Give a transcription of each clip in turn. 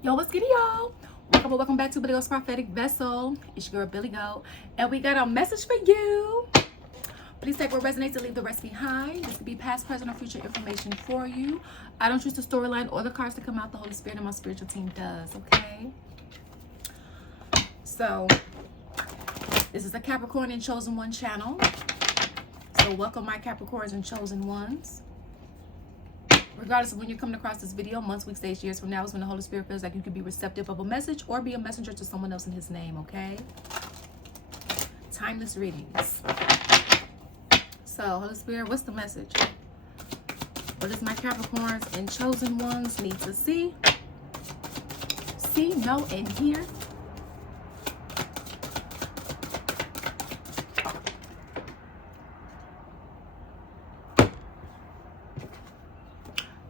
Yo, what's good, y'all? Welcome back to Billy Goat's Prophetic Vessel. It's your girl, Billy Goat. And we got a message for you. Please take what resonates and leave the rest behind. This could be past, present, or future information for you. I don't choose the storyline or the cards to come out. The Holy Spirit and my spiritual team does, okay? So, this is a Capricorn and Chosen One channel. So, welcome my Capricorns and Chosen Ones. Regardless of when you're coming across this video, months, weeks, days, years from now is when the Holy Spirit feels like you could be receptive of a message or be a messenger to someone else in His name, okay? Timeless readings. So, Holy Spirit, what's the message? What does my Capricorns and Chosen Ones need to see, know, and hear?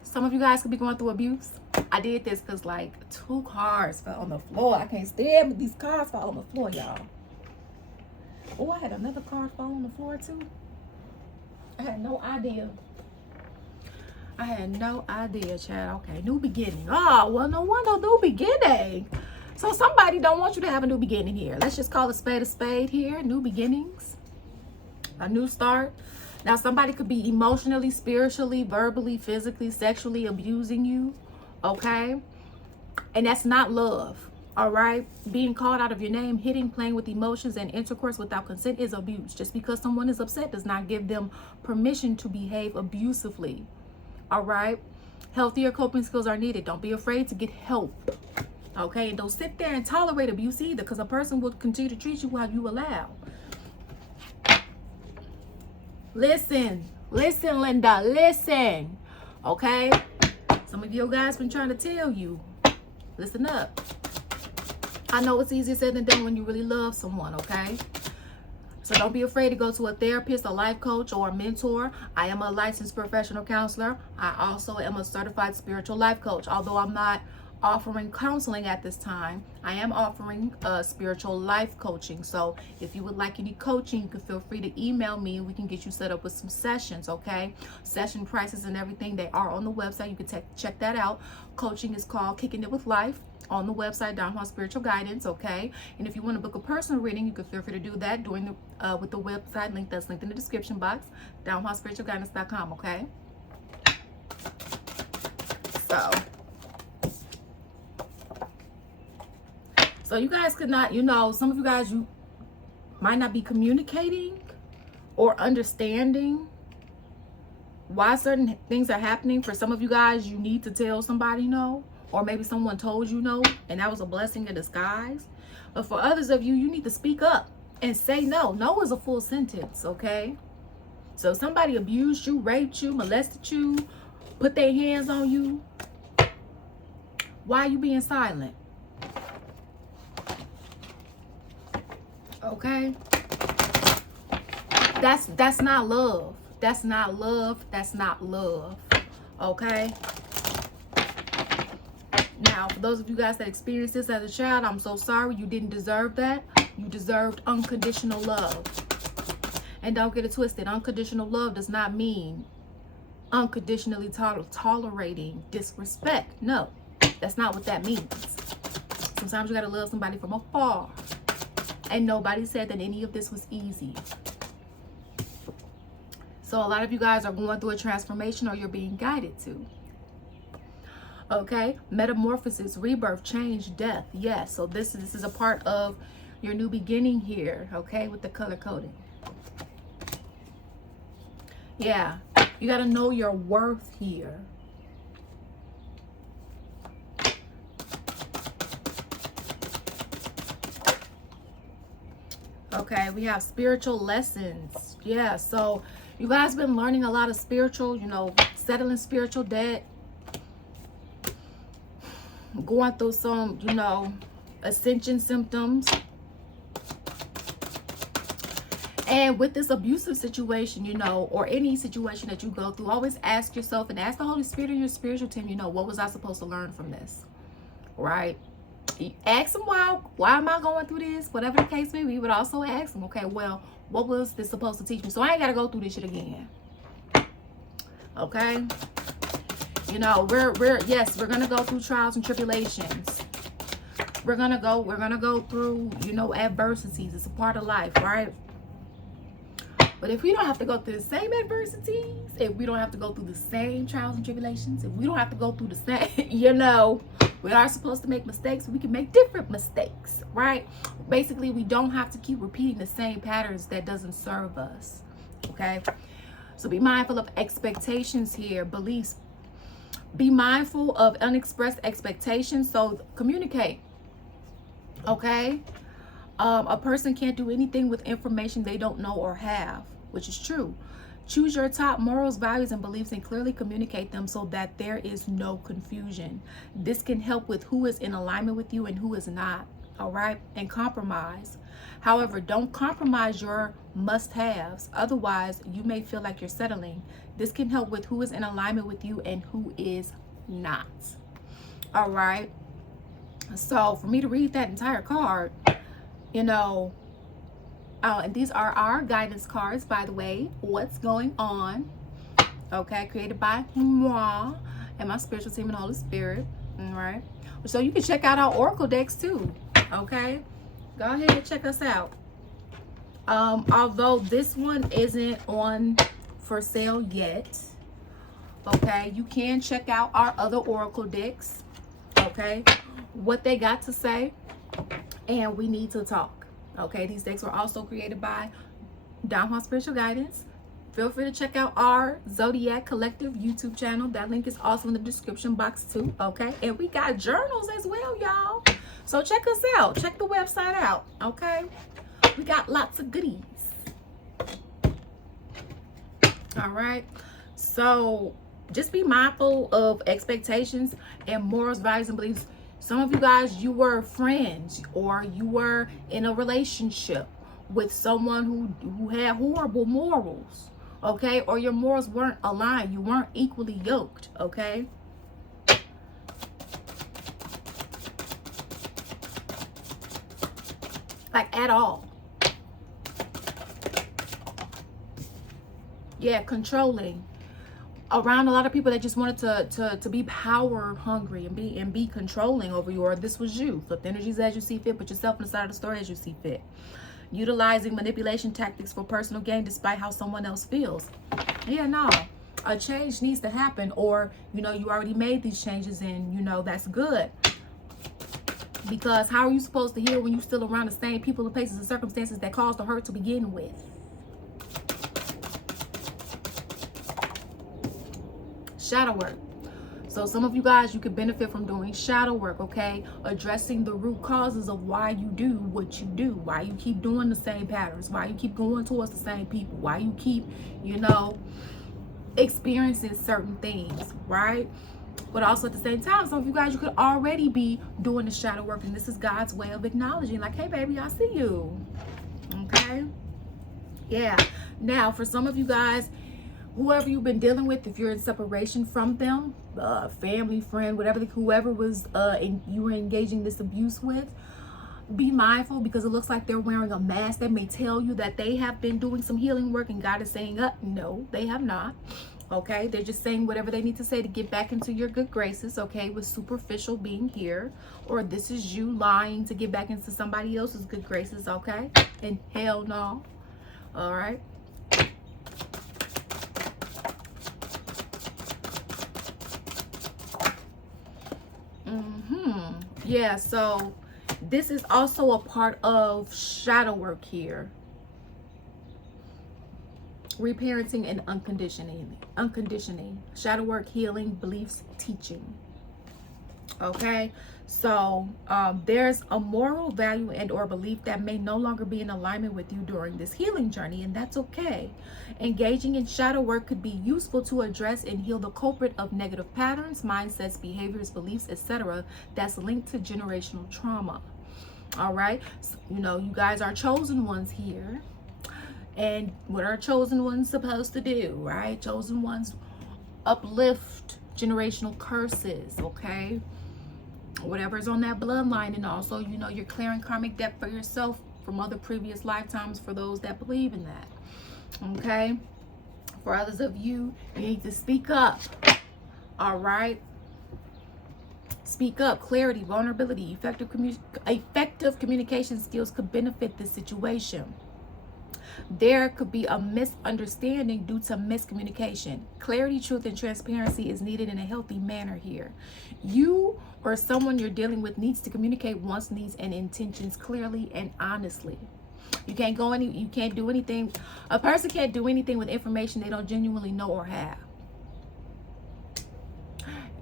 Some of you guys could be going through abuse. I did this because like 2 cards fell on the floor. I can't stand when these cards fall on the floor, y'all. Oh, I had another card fall on the floor too. I had no idea. Chad. Okay, new beginning. Oh, well, no wonder, new beginning. So somebody don't want you to have a new beginning here. Let's just call a spade here. New beginnings. A new start. Now, somebody could be emotionally, spiritually, verbally, physically, sexually abusing you, okay? And that's not love, all right? Being called out of your name, hitting, playing with emotions, and intercourse without consent is abuse. Just because someone is upset does not give them permission to behave abusively, all right? Healthier coping skills are needed. Don't be afraid to get help, okay? And don't sit there and tolerate abuse either, because a person will continue to treat you while you allow. Listen, Linda, listen, okay? Some of you guys been trying to tell you, listen up. I know it's easier said than done when you really love someone, okay? So don't be afraid to go to a therapist, a life coach, or a mentor. I am a licensed professional counselor. I also am a certified spiritual life coach. Although I'm not offering counseling at this time, I am offering spiritual life coaching. So if you would like any coaching, you can feel free to email me and we can get you set up with some sessions, okay? Session prices and everything, they are on the website. You can check that out. Coaching is called Kicking It With Life on the website, Don Juan Spiritual Guidance, okay? And if you want to book a personal reading, you can feel free to do that during the with the website link that's linked in the description box, DonJuanSpiritualGuidance.com, okay? So you guys could not, some of you guys, you might not be communicating or understanding why certain things are happening. For some of you guys, you need to tell somebody no, or maybe someone told you no, and that was a blessing in disguise. But for others of you, you need to speak up and say no. No is a full sentence, okay? So if somebody abused you, raped you, molested you, put their hands on you, why are you being silent? Okay, that's not love. That's not love. That's not love. Okay. Now, for those of you guys that experienced this as a child, I'm so sorry. You didn't deserve that. You deserved unconditional love. And don't get it twisted. Unconditional love does not mean unconditionally tolerating disrespect. No, that's not what that means. Sometimes you gotta love somebody from afar. And nobody said that any of this was easy. So a lot of you guys are going through a transformation, or you're being guided to. Okay? Metamorphosis, rebirth, change, death. Yes. So this is a part of your new beginning here. Okay? With the color coding. Yeah. You got to know your worth here. Okay, we have spiritual lessons. Yeah, so you guys been learning a lot of spiritual, settling spiritual debt. Going through some, ascension symptoms. And with this abusive situation, or any situation that you go through, always ask yourself and ask the Holy Spirit and your spiritual team, what was I supposed to learn from this? Right? Ask them why am I going through this? Whatever the case may be, but also ask them, okay, well, what was this supposed to teach me? So I ain't got to go through this shit again. Okay? You know, we're gonna go through trials and tribulations. We're gonna go through, you know, adversities. It's a part of life, right? But if we don't have to go through the same adversities, if we don't have to go through the same trials and tribulations, if we don't have to go through the same, you know, we are supposed to make mistakes. We can make different mistakes, right? Basically, we don't have to keep repeating the same patterns that doesn't serve us, okay? So be mindful of expectations here, beliefs. Be mindful of unexpressed expectations. So communicate, okay? A person can't do anything with information they don't know or have, which is true. Choose your top morals, values, and beliefs and clearly communicate them so that there is no confusion. This can help with who is in alignment with you and who is not, all right? And compromise. However, don't compromise your must-haves. Otherwise, you may feel like you're settling. This can help with who is in alignment with you and who is not, all right? So for me to read that entire card, you know, and these are our guidance cards, by the way. What's going on? Okay, created by moi and my spiritual team and Holy Spirit. All right. So you can check out our oracle decks too. Okay, go ahead and check us out. Although this one isn't on for sale yet. Okay, you can check out our other oracle decks. Okay, what they got to say. And we need to talk. Okay, these decks were also created by Don Juan Spiritual Guidance. Feel free to check out our Zodiac Collective YouTube channel. That link is also in the description box too. Okay, and we got journals as well, y'all. So check us out. Check the website out. Okay, we got lots of goodies. All right, so just be mindful of expectations and morals, values, and beliefs. Some of you guys, you were friends or you were in a relationship with someone who had horrible morals, okay? Or your morals weren't aligned. You weren't equally yoked, okay? Like at all. Yeah, controlling. Around a lot of people that just wanted to be power hungry and be controlling over you, or this was you. Flip the energies as you see fit, put yourself on the side of the story as you see fit. Utilizing manipulation tactics for personal gain despite how someone else feels. Yeah, no. A change needs to happen, or you know, you already made these changes and you know that's good. Because how are you supposed to heal when you're still around the same people and places and circumstances that caused the hurt to begin with? Shadow work. So some of you guys, you could benefit from doing shadow work, okay? Addressing the root causes of why you do what you do, why you keep doing the same patterns, why you keep going towards the same people, why you keep, you know, experiencing certain things, right? But also at the same time, some of you guys, you could already be doing the shadow work, and this is God's way of acknowledging, like, hey, baby, I see you, okay? Yeah. Now, for some of you guys, whoever you've been dealing with, if you're in separation from them, family, friend, whatever, whoever was you were engaging this abuse with, be mindful, because it looks like they're wearing a mask that may tell you that they have been doing some healing work, and God is saying, no, they have not. Okay, they're just saying whatever they need to say to get back into your good graces, okay, with superficial being here, or this is you lying to get back into somebody else's good graces, okay? And hell no. All right. Yeah, so this is also a part of shadow work here. Reparenting and unconditioning. Shadow work, healing, beliefs, teaching. Okay, so there's a moral value and or belief that may no longer be in alignment with you during this healing journey, and that's okay. Engaging in shadow work could be useful to address and heal the culprit of negative patterns, mindsets, behaviors, beliefs, etc. that's linked to generational trauma. All right, so, you know, you guys are chosen ones here. And what are chosen ones supposed to do, right? Chosen ones uplift generational curses, okay? Whatever's on that bloodline. And also, you know, you're clearing karmic debt for yourself from other previous lifetimes for those that believe in that, okay? For others of you, you need to speak up, All right. Speak up. Clarity, vulnerability, effective communication skills could benefit this situation. There could be a misunderstanding due to miscommunication. Clarity, truth, and transparency is needed in a healthy manner here. You or someone you're dealing with needs to communicate wants, needs, and intentions clearly and honestly. You can't do anything. A person can't do anything with information they don't genuinely know or have.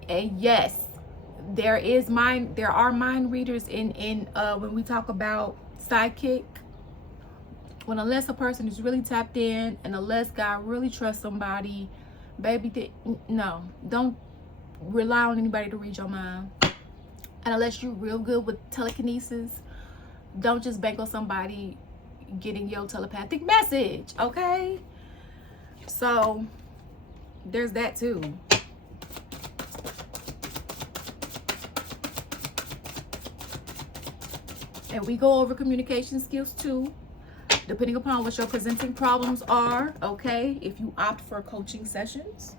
And yes, there are mind readers in when we talk about sidekick. Unless a person is really tapped in, and unless God really trusts somebody, baby, no, don't rely on anybody to read your mind. And unless you're real good with telekinesis, don't just bank on somebody getting your telepathic message, okay? So there's that too. And we go over communication skills too, depending upon what your presenting problems are, okay? If you opt for coaching sessions.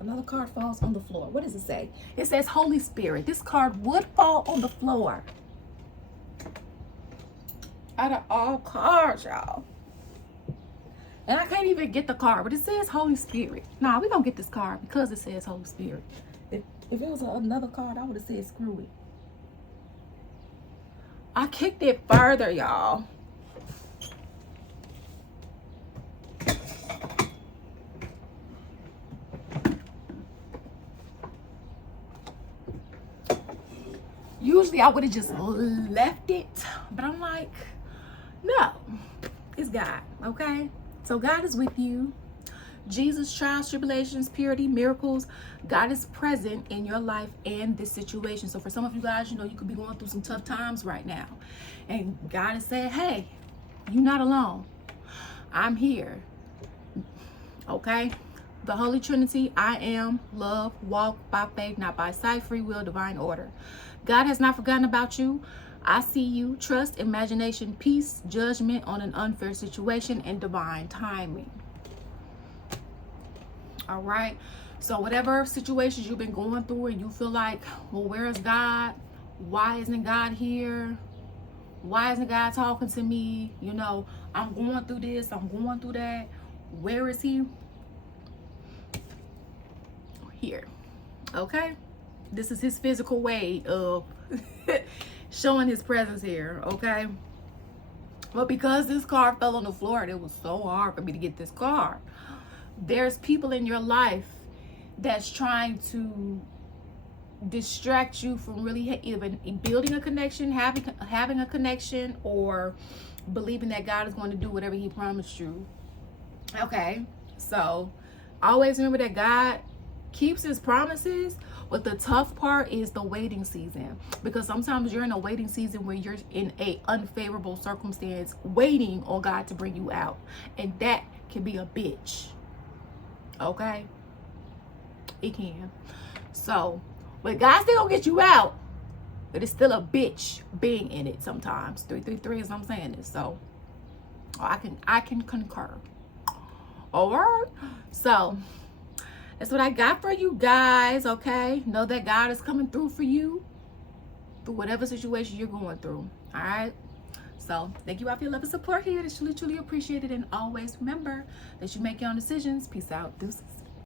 Another card falls on the floor. What does it say? It says Holy Spirit. This card would fall on the floor. Out of all cards, y'all. And I can't even get the card, but it says Holy Spirit. Nah, we're gonna get this card because it says Holy Spirit. If it was another card, I would have said screw it. I kicked it further, y'all. Usually I would have just left it, but I'm like, no, it's God, okay? So God is with you. Jesus, trials, tribulations, purity, miracles. God is present in your life and this situation. So for some of you guys, you could be going through some tough times right now. And God is saying, hey, you're not alone. I'm here. Okay? The Holy Trinity, I am, love, walk by faith, not by sight, free will, divine order. God has not forgotten about you. I see you. Trust, imagination, peace, judgment on an unfair situation, and divine timing. All right, so whatever situations you've been going through and you feel like, well, where is God? Why isn't God here? Why isn't God talking to me? I'm going through this, I'm going through that. Where is he? Here. Okay, this is his physical way of showing his presence here. Okay, but because this card fell on the floor, it was so hard for me to get this card. There's people in your life that's trying to distract you from really even building a connection, having a connection, or believing that God is going to do whatever he promised you. Okay, so always remember that God keeps his promises, but the tough part is the waiting season, because sometimes you're in a waiting season where you're in a unfavorable circumstance waiting on God to bring you out, and that can be a bitch. Okay, it can. So, but God still gonna get you out, but it's still a bitch being in it sometimes. 333 is what I'm saying this. So I can concur. All right, so that's what I got for you guys. Okay, know that God is coming through for you through whatever situation you're going through. All right, so thank you all for your love and support here. It's truly appreciated. And always remember that you make your own decisions. Peace out. Deuces.